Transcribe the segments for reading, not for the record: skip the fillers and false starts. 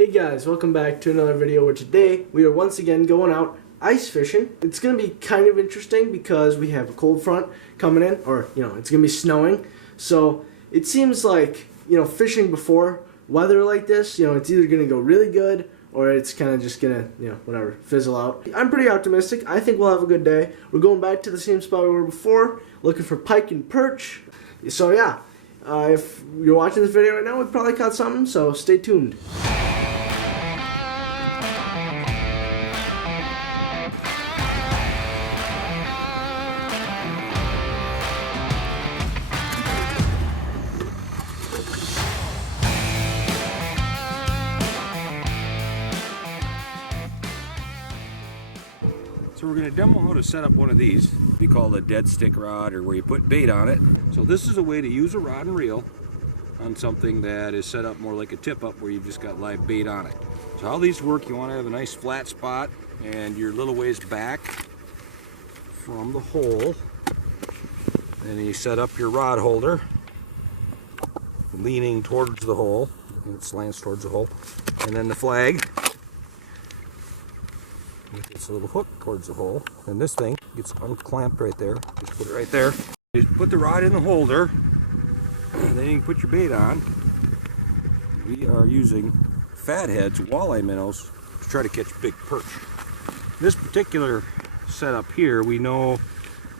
Hey guys, welcome back to another video where today we are once again going out ice fishing. It's going to be kind of interesting because we have a cold front coming in, or it's going to be snowing. So it seems like, fishing before weather like this, it's either going to go really good or it's kind of just going to, whatever, fizzle out. I'm pretty optimistic. I think we'll have a good day. We're going back to the same spot we were before, looking for pike and perch. So yeah, if you're watching this video right now, we probably caught something, so stay tuned. So we're going to demo how to set up one of these. We call it a dead stick rod, or where you put bait on it. So this is a way to use a rod and reel on something that is set up more like a tip up where you've just got live bait on it. So how these work, you want to have a nice flat spot and you're a little ways back from the hole. Then you set up your rod holder leaning towards the hole, and it slants towards the hole. And then the flag with its little hook towards the hole, and this thing gets unclamped right there. Just put it right there. Just put the rod in the holder, and then you can put your bait on. We are using fatheads, walleye minnows, to try to catch big perch. This particular setup here, we know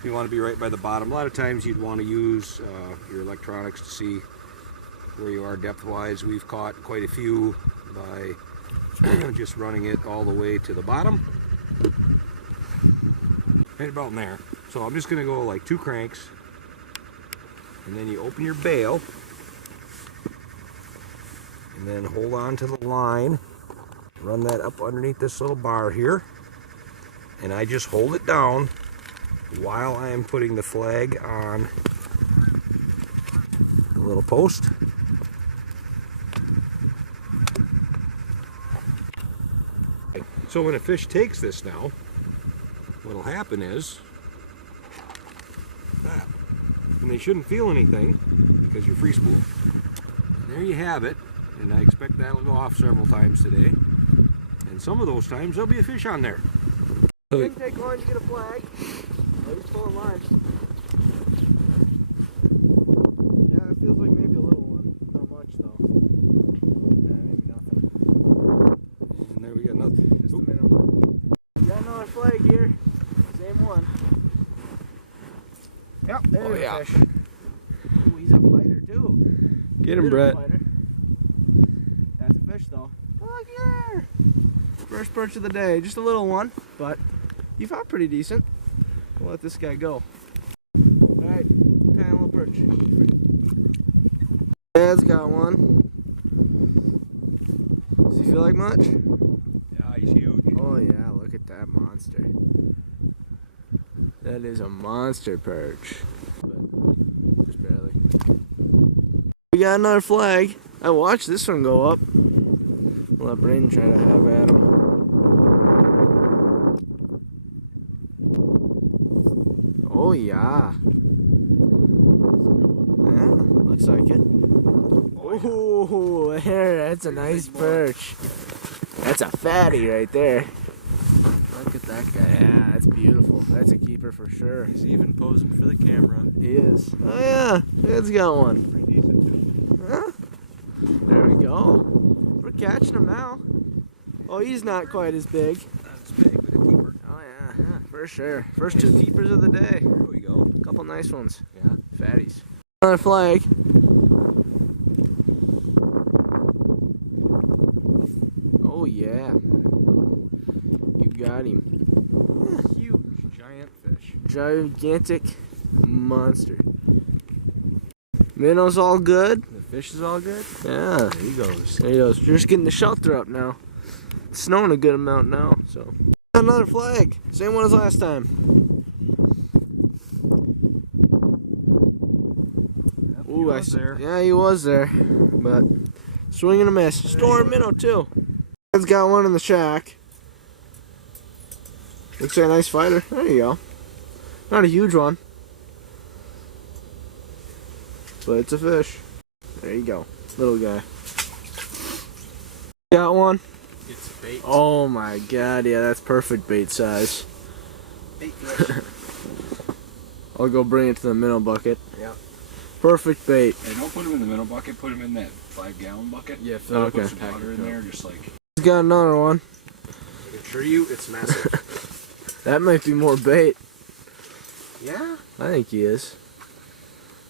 you want to be right by the bottom. A lot of times you'd want to use your electronics to see where you are depth-wise. We've caught quite a few by just running it all the way to the bottom. Right about in there. So I'm just going to go like 2 cranks, and then you open your bail, and then hold on to the line, run that up underneath this little bar here, and I just hold it down while I am putting the flag on the little post. So when a fish takes this now, what'll happen is that, and they shouldn't feel anything because you're free spool. There you have it, and I expect that'll go off several times today. And some of those times there'll be a fish on there. It didn't take long to get a flag. At least full of mine. Yeah, it feels like maybe a little one. Not much though. Yeah, maybe nothing. And there we got nothing. Just a minute. We got another flag here. Same one. Yep, there's a fish. Ooh, he's a fighter too. Get him, Brett. That's a fish though. Look here. First perch of the day. Just a little one, but you fought pretty decent. We'll let this guy go. Alright, tiny little perch. Dad's got one. Does he feel like much? Yeah, he's huge. Oh yeah, look at that monster. That is a monster perch. But just barely. We got another flag. I watched this one go up. We'll let Braden try to have at him. Oh yeah. Yeah, looks like it. Oh, there, that's a nice perch. That's a fatty right there. Look at that guy. Yeah, that's beautiful. That's a keeper for sure. He's even posing for the camera. He is. Oh yeah, it's got one. Pretty decent too. Huh? There we go. We're catching him now. Oh, he's not quite as big. Not as big, but a keeper. Oh yeah, for sure. First 2 keepers of the day. There we go. Couple nice ones. Yeah. Fatties. Another flag. Oh yeah. You got him. Huge, giant fish. Gigantic monster. Minnow's all good. The fish is all good? Yeah. There he goes. There he goes. We're just getting the shelter up now. It's snowing a good amount now, so. Another flag. Same one as last time. Yep, Ooh, he was there. Yeah, he was there. But swing and a miss. Storm minnow too. Dad's got one in the shack. Looks like a nice fighter. There you go. Not a huge one, but it's a fish. There you go, little guy. Got one? It's bait. Oh my god, yeah, that's perfect bait size. Bait fish. I'll go bring it to the minnow bucket. Yep. Perfect bait. Hey, don't put them in the minnow bucket, put them in that 5-gallon bucket. Yeah, Put some water in there, just like. He's got another one. I can assure you, it's massive. That might be more bait. Yeah? I think he is.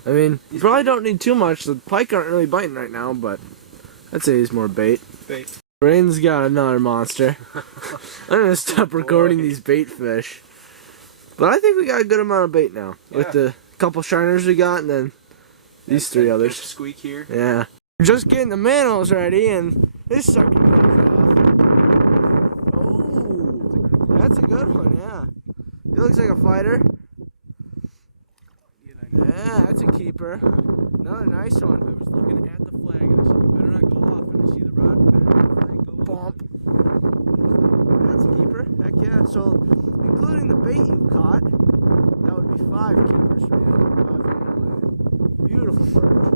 I mean, you probably don't need too much. The pike aren't really biting right now, but I'd say he's more bait. Bait. Braden's got another monster. I'm gonna stop recording these bait fish. But I think we got a good amount of bait now. Yeah. With the couple shiners we got and then these three others. Squeak here. Yeah. We're just getting the minnows ready and this sucker goes off. Oh, that's a good one, yeah. He looks like a fighter. Yeah, that's a keeper. Another nice one. I was looking at the flag and I said, you better not go off. And I see the rod and the flag go off. Bump. That's a keeper. Heck yeah. So, including the bait you caught, that would be 5 keepers for you. Beautiful perch.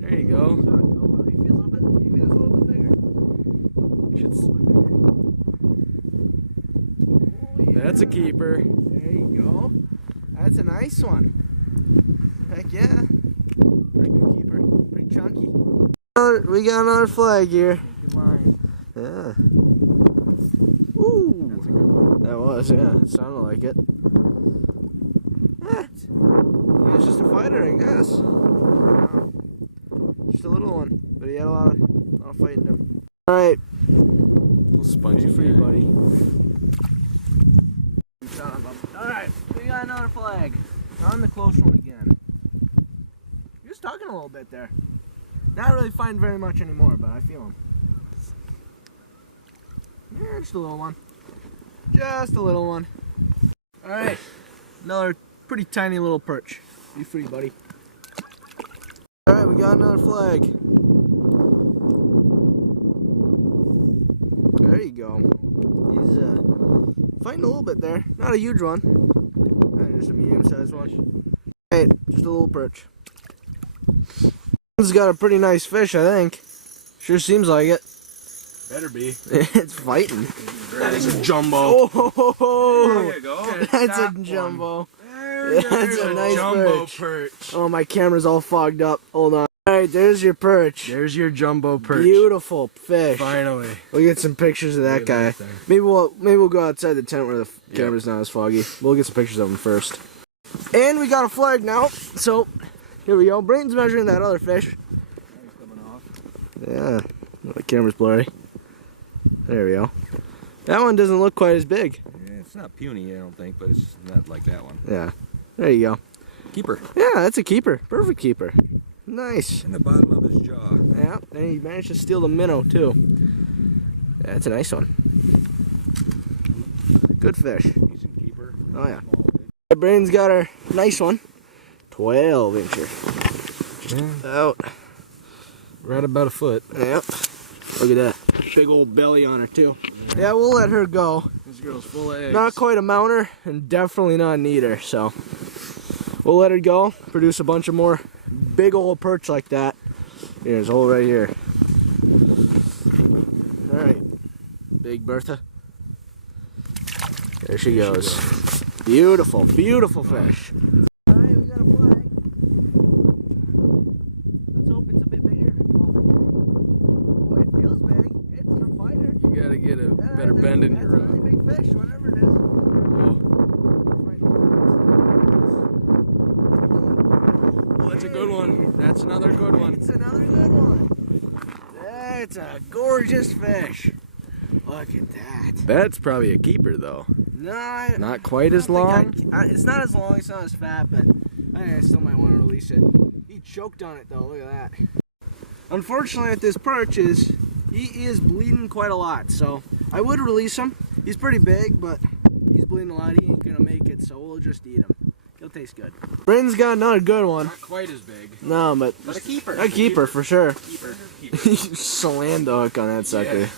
There you go. He feels a little bit bigger. That's a keeper. There you go. That's a nice one. Heck yeah. Pretty good keeper. Pretty chunky. We got another flag here. Good line. Yeah. Ooh. That's a good one. That was, yeah. It sounded like it. He was just a fighter, I guess. Just a little one, but he had a lot of fight in him. All right. Little spongy Free, guy. buddy. Alright, we got another flag. On the close one again. He was talking a little bit there. Not really fighting very much anymore, but I feel him. Yeah, just a little one. Just a little one. Alright, another pretty tiny little perch. Be free, buddy. Alright, we got another flag. There you go. He's fighting a little bit there. Not a huge one. Just a medium-sized one. Alright, just a little perch. This has got a pretty nice fish, I think. Sure seems like it. Better be. It's fighting. That is a jumbo. Oh, There you go. that's a jumbo. That's a nice jumbo perch. perch. Oh, my camera's all fogged up. Hold on. Alright, there's your perch. There's your jumbo perch. Beautiful fish. Finally. We'll get some pictures of that Look at guy. that thing. Maybe we'll go outside the tent where the camera's not as foggy. We'll get some pictures of him first. And we got a flag now. So here we go. Brayton's measuring that other fish. Yeah, the camera's blurry. There we go. That one doesn't look quite as big. Yeah, it's not puny, I don't think, but it's not like that one. Yeah. There you go. Keeper. Yeah, that's a keeper. Perfect keeper. Nice. In the bottom of his jaw. Yeah, and he managed to steal the minnow too. Yeah, that's a nice one. Good fish. Decent keeper. Oh yeah. Brayden's got our nice one. 12 incher. Yeah. Out. Right about a foot. Yep. Look at that. Big old belly on her too. Yeah, we'll let her go. This girl's full of eggs. Not quite a mounter and definitely not an eater, so we'll let her go. Produce a bunch of more big old perch like that. Here's a hole right here. Alright. Big Bertha. There she goes. Beautiful, beautiful fish. Alright, we got a flag. Let's hope it's a bit bigger than a 12 incher. Oh, it feels big. It's a fighter. You gotta get a Yeah, better bend in your That's a rod. really big fish, whatever it is. Oh, that's a good one. That's another good one. It's another good one. That's a gorgeous fish. Look at that. That's probably a keeper though. No, Not quite as long. It's not as long, it's not as fat, but I think I still might want to release it. He choked on it though, look at that. Unfortunately at this perch he is bleeding quite a lot, so I would release him. He's pretty big, but he's bleeding a lot, he ain't gonna make it, so we'll just eat him. He'll taste good. Brayden's got another good one. Not quite as big. No, but a keeper. a keeper for sure. Keeper. He slammed the hook on that sucker. Yeah.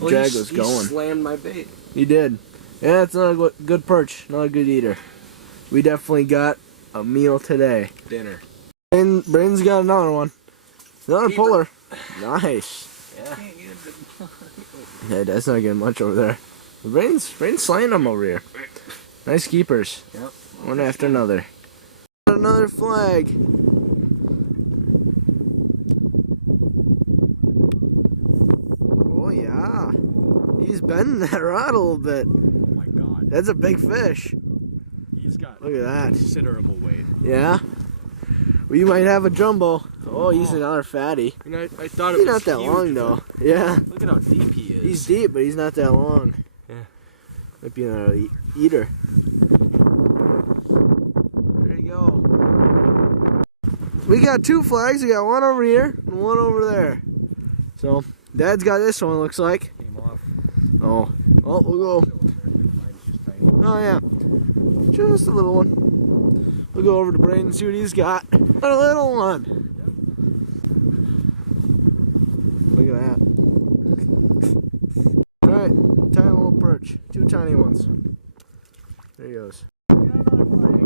Well, Jag he was going. slammed my bait. He did. Yeah, it's another good perch. Another good eater. We definitely got a meal today. Dinner. And Braden's got another one. Another puller. Nice. Yeah. Yeah, that's not getting much over there. Braden's slaying them over here. Nice keepers. Yep. One after another. Another flag. Oh yeah. He's bending that rod a little bit. Oh my god. That's a big fish. He's got Look at that. considerable weight. Yeah. Well, you might have a jumbo. Oh, he's another fatty. And I thought it He's was not that huge, long though. Yeah. Look at how deep he is. He's deep, but he's not that long. Yeah. Might be another eater. There you go. We got two flags. We got one over here and one over there. So, Dad's got this one, looks like. Came off. Oh. Oh, we'll go. Oh, yeah. Just a little one. We'll go over to Braden and see what he's got. What a little one. Look at that. Alright, tiny little perch. Two tiny ones. There he goes. Got another flag.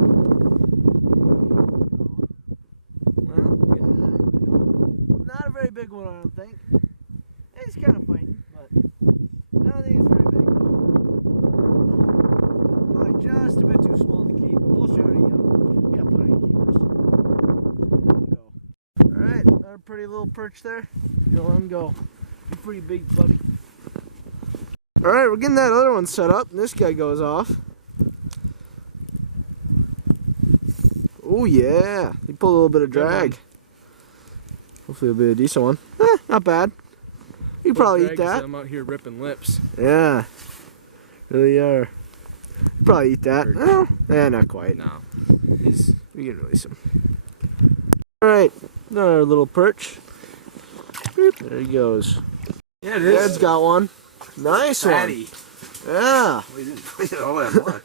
Well, not a very big one, I don't think. He's kind of fighting, but I don't think it's very big. Probably just a bit too small to keep. We'll show you. We got plenty of keepers. So, alright, another pretty little perch there. Go let him go. He's pretty big, buddy. Alright, we're getting that other one set up, and this guy goes off. Oh yeah, he pulled a little bit of drag. Hopefully it'll be a decent one. Not bad. You probably eat that. I'm out here ripping lips. Yeah, really are. You probably eat that. Well, not quite. No. We can release him. Alright, another little perch. There he goes. Yeah, it is. Dad's got one. Nice Fatty. one. Yeah. Well, he didn't fight it all that much.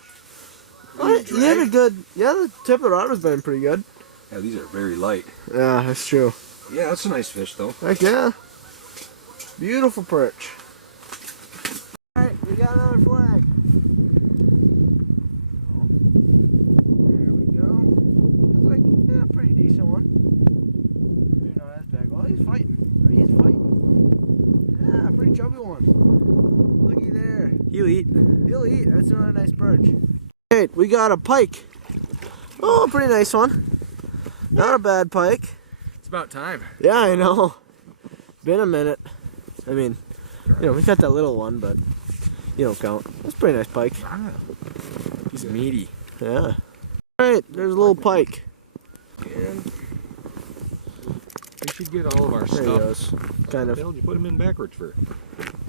He had a good. Yeah, the tip of the rod was been pretty good. Yeah, these are very light. Yeah, that's true. Yeah, that's a nice fish, though. Heck yeah. Beautiful perch. Alright, we got another flag. There we go. Feels like a pretty decent one. Maybe not as big. Well, he's fighting. He's fighting. Yeah, pretty chubby one. Looky there. He'll eat. He'll eat. That's another nice perch. Alright, we got a pike. Oh, pretty nice one. Not a bad pike. It's about time. Yeah, I know. Been a minute. I mean, you know, we got that little one, but you don't count. That's a pretty nice pike. He's meaty. Yeah. Alright, there's a little pike. And we should get all of our There he stuff. goes. Kind What the hell of. did you put him in backwards for?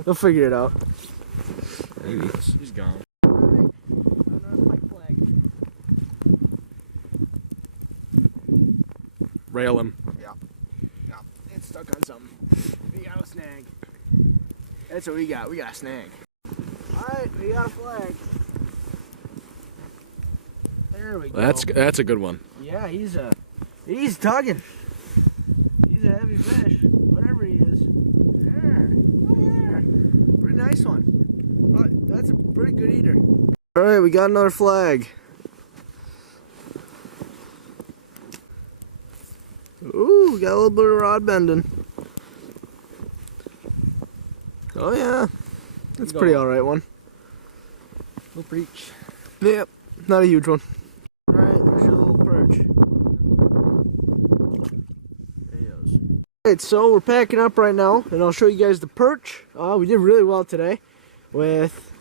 We'll figure it out. Maybe. He's gone. Rail him. Yeah. It's stuck on something. We got a snag. That's what we got. We got a snag. Alright, we got a flag. There we go. That's a good one. Yeah, he's tugging. He's a heavy fish. Whatever he is. There. Look there. Pretty nice one. Right, that's a pretty good eater. Alright, we got another flag. Ooh, we got a little bit of rod bending. Oh yeah. That's a pretty alright one. No breach. Yep, not a huge one. Alright, there's your little perch. There he goes. Alright, so we're packing up right now, and I'll show you guys the perch. We did really well today with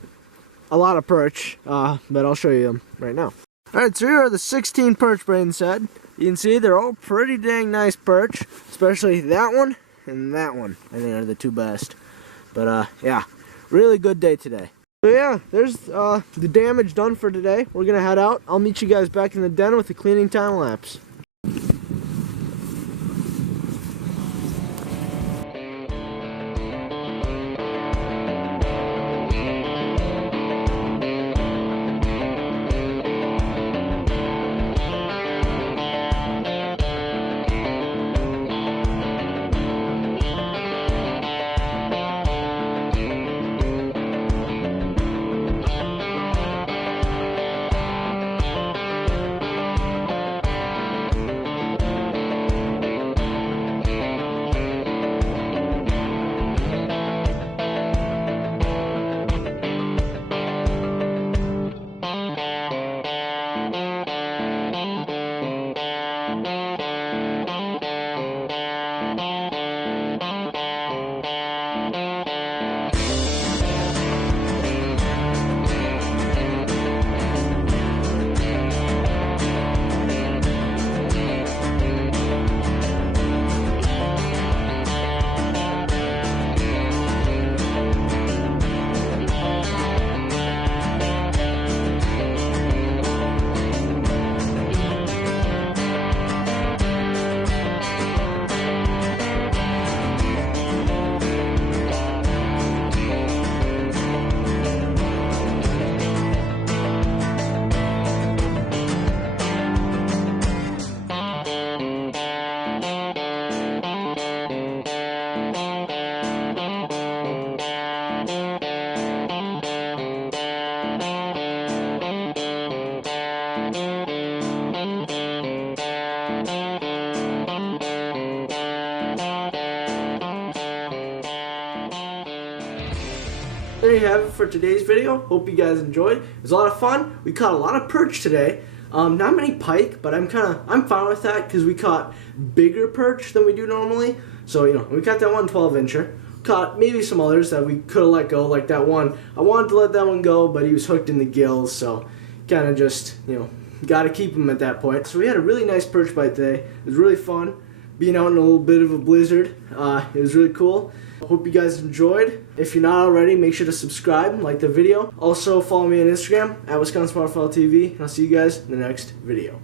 a lot of perch, but I'll show you them right now. Alright, so here are the 16 perch Braden said. You can see they're all pretty dang nice perch, especially that one and that one. I think are the two best. But yeah, really good day today. So yeah, there's the damage done for today. We're gonna head out. I'll meet you guys back in the den with the cleaning time lapse. there you have it for today's video. Hope you guys enjoyed. It was a lot of fun. We caught a lot of perch today. Not many pike, but I'm fine with that because we caught bigger perch than we do normally. So, you know, we caught that one 12-incher. Caught maybe some others that we could have let go, like that one. I wanted to let that one go, but he was hooked in the gills, so kind of just, you know, got to keep him at that point. So we had a really nice perch bite today. It was really fun being out in a little bit of a blizzard. It was really cool. Hope you guys enjoyed. If you're not already, make sure to subscribe and like the video. Also, follow me on Instagram at Wisconsin Waterfowl TV. And I'll see you guys in the next video.